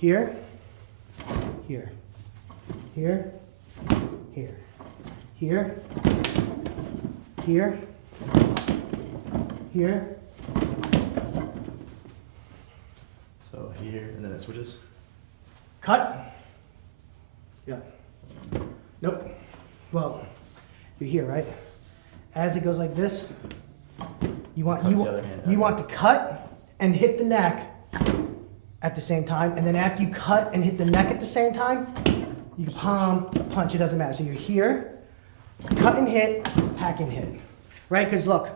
Here, here, here, here, here, here, here. So here, and then it switches? Cut. Yeah. Nope. Well, you're here, right? As it goes like this, you want to cut and hit the neck at the same time, and then after you cut and hit the neck at the same time, you can palm, punch, it doesn't matter. So you're here, cut and hit, hack and hit. Right? Because look,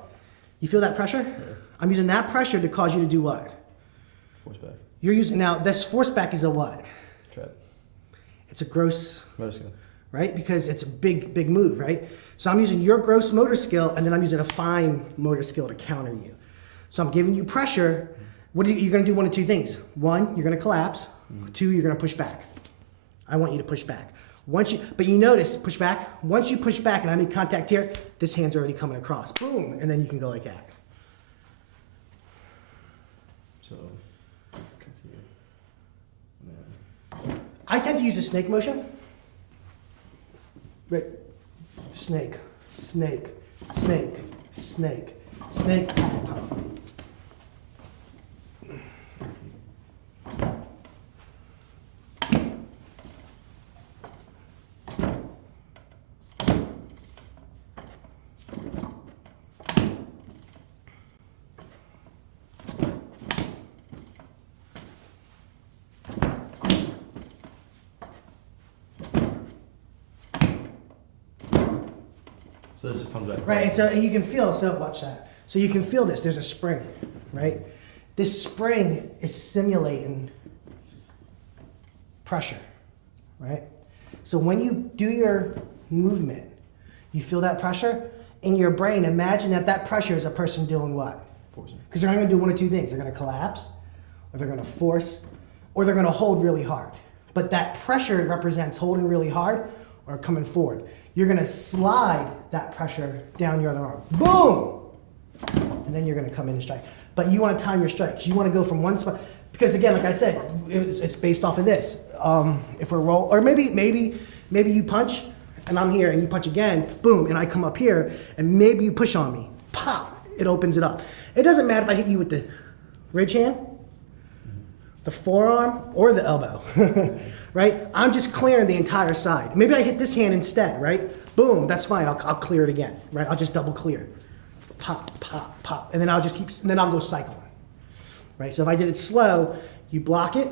you feel that pressure? Yeah. I'm using that pressure to cause you to do what? Force back. You're using, now this force back is a what? Trap. It's a gross Motor skill. right? Because it's a big, big move, right? So I'm using your gross motor skill, and then I'm using a fine motor skill to counter you. So I'm giving you pressure. What are you're gonna do one of two things. One, you're gonna collapse. Two, you're gonna push back. I want you to push back. But you notice, push back. Once you push back and I make contact here, this hand's already coming across. Boom, and then you can go like that. So, continue. I tend to use a snake motion. Right, snake, snake, snake, snake, snake. So this just comes back. Right, and so and you can feel, so watch that. So you can feel this, there's a spring, right? This spring is simulating pressure, right? So when you do your movement, you feel that pressure in your brain. Imagine that that pressure is a person doing what? Forcing. Because they're going to do one of two things. They're going to collapse, or they're going to force, or they're going to hold really hard. But that pressure represents holding really hard or coming forward. You're going to slide that pressure down your other arm. Boom! And then you're going to come in and strike. But you want to time your strikes. You want to go from one spot. Because again, like I said, it's based off of this. If we're roll, or maybe you punch, and I'm here, and you punch again, boom, and I come up here, and maybe you push on me. Pop! It opens it up. It doesn't matter if I hit you with the ridge hand, the forearm, or the elbow, right? I'm just clearing the entire side. Maybe I hit this hand instead, right? Boom, that's fine, I'll clear it again, right? I'll just double clear. Pop, pop, pop, and then I'll just keep, and then I'll go cycling, right? So if I did it slow, you block it,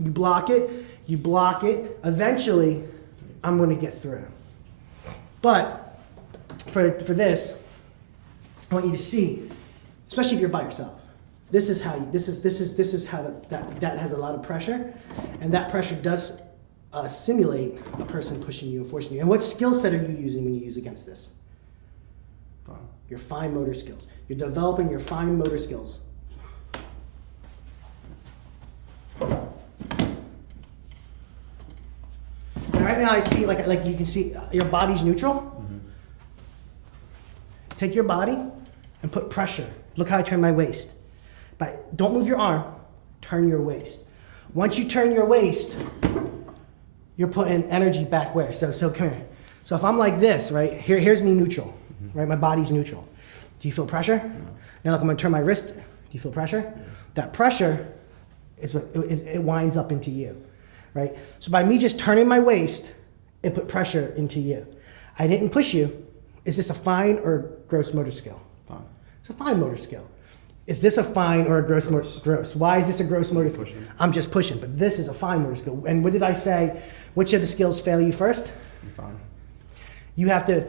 you block it, you block it, eventually I'm gonna get through. But for this, I want you to see, especially if you're by yourself, this is how you, this is how that has a lot of pressure, and that pressure does simulate a person pushing you and forcing you. And what skill set are you using when you use against this? Fine. Your fine motor skills. You're developing your fine motor skills. And right now I see, like you can see, your body's neutral. Mm-hmm. Take your body and put pressure. Look how I turn my waist. But don't move your arm, turn your waist. Once you turn your waist, you're putting energy back where? So come here. So if I'm like this, right, here's me neutral, right? My body's neutral. Do you feel pressure? No. Now look, I'm gonna turn my wrist. Do you feel pressure? Yeah. That pressure is what it winds up into you, right? So by me just turning my waist, it put pressure into you. I didn't push you. Is this a fine or gross motor skill? Fine. It's a fine motor skill. Is this a fine or a gross motor? Gross. Why is this a gross motor skill? I'm just pushing, but this is a fine motor skill. And what did I say? Which of the skills fail you first? You're fine. You have to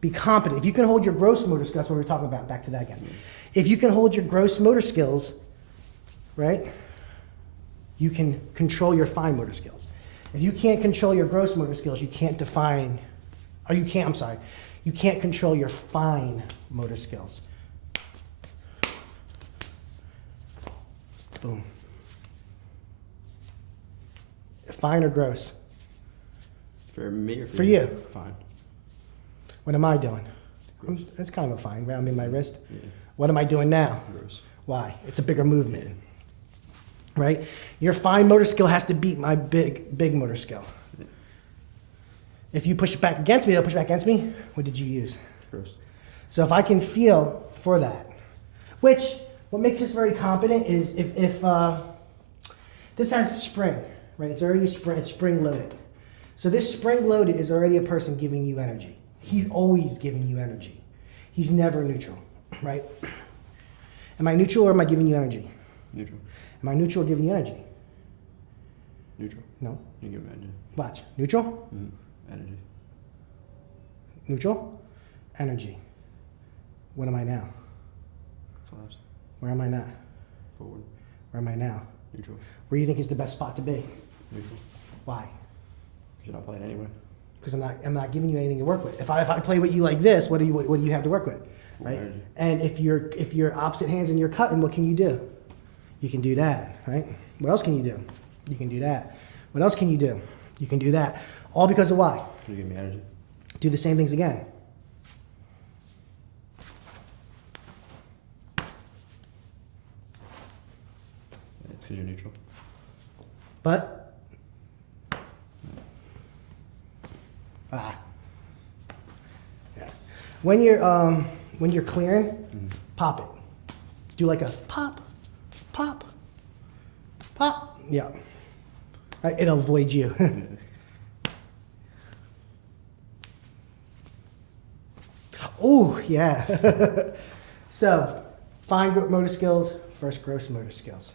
be competent. If you can hold your gross motor skills, that's what we were talking about. Back to that again. If you can hold your gross motor skills, right, you can control your fine motor skills. If you can't control your gross motor skills, you can't define, or you can't, I'm sorry, you can't control your fine motor skills. Boom. Fine or gross? For me or for you? Fine. What am I doing? It's kind of a fine, right? I'm in my wrist. Yeah. What am I doing now? Gross. Why? It's a bigger movement. right? Your fine motor skill has to beat my big motor skill. If you push it back against me, they'll push it back against me. What did you use? Gross. So if I can feel for that, which what makes this very competent is if this has spring, right? It's already it's spring loaded. So this spring loaded is already a person giving you energy. He's always giving you energy. He's never neutral, right? Am I neutral or am I giving you energy? Neutral. Am I neutral or giving you energy? Neutral. No. You give me energy. Watch. Neutral? Energy. Neutral? Energy. What am I now? Collapse. Where am I now? Forward. Where am I now? Neutral. Where do you think is the best spot to be? Neutral. Why? Because you're not playing anyway. Because I'm not giving you anything to work with. If I play with you like this, what do you have to work with? Full Right? energy. And if you're opposite hands and you're cutting, what can you do? You can do that, right? What else can you do? You can do that. What else can you do? You can do that. All because of why? You give me energy. Do the same things again. It's because you're neutral. But yeah. When you're clearing, pop it. Do like a pop, pop, pop. Yeah. Right, it'll avoid you. Oh, yeah. So, fine motor skills versus gross motor skills.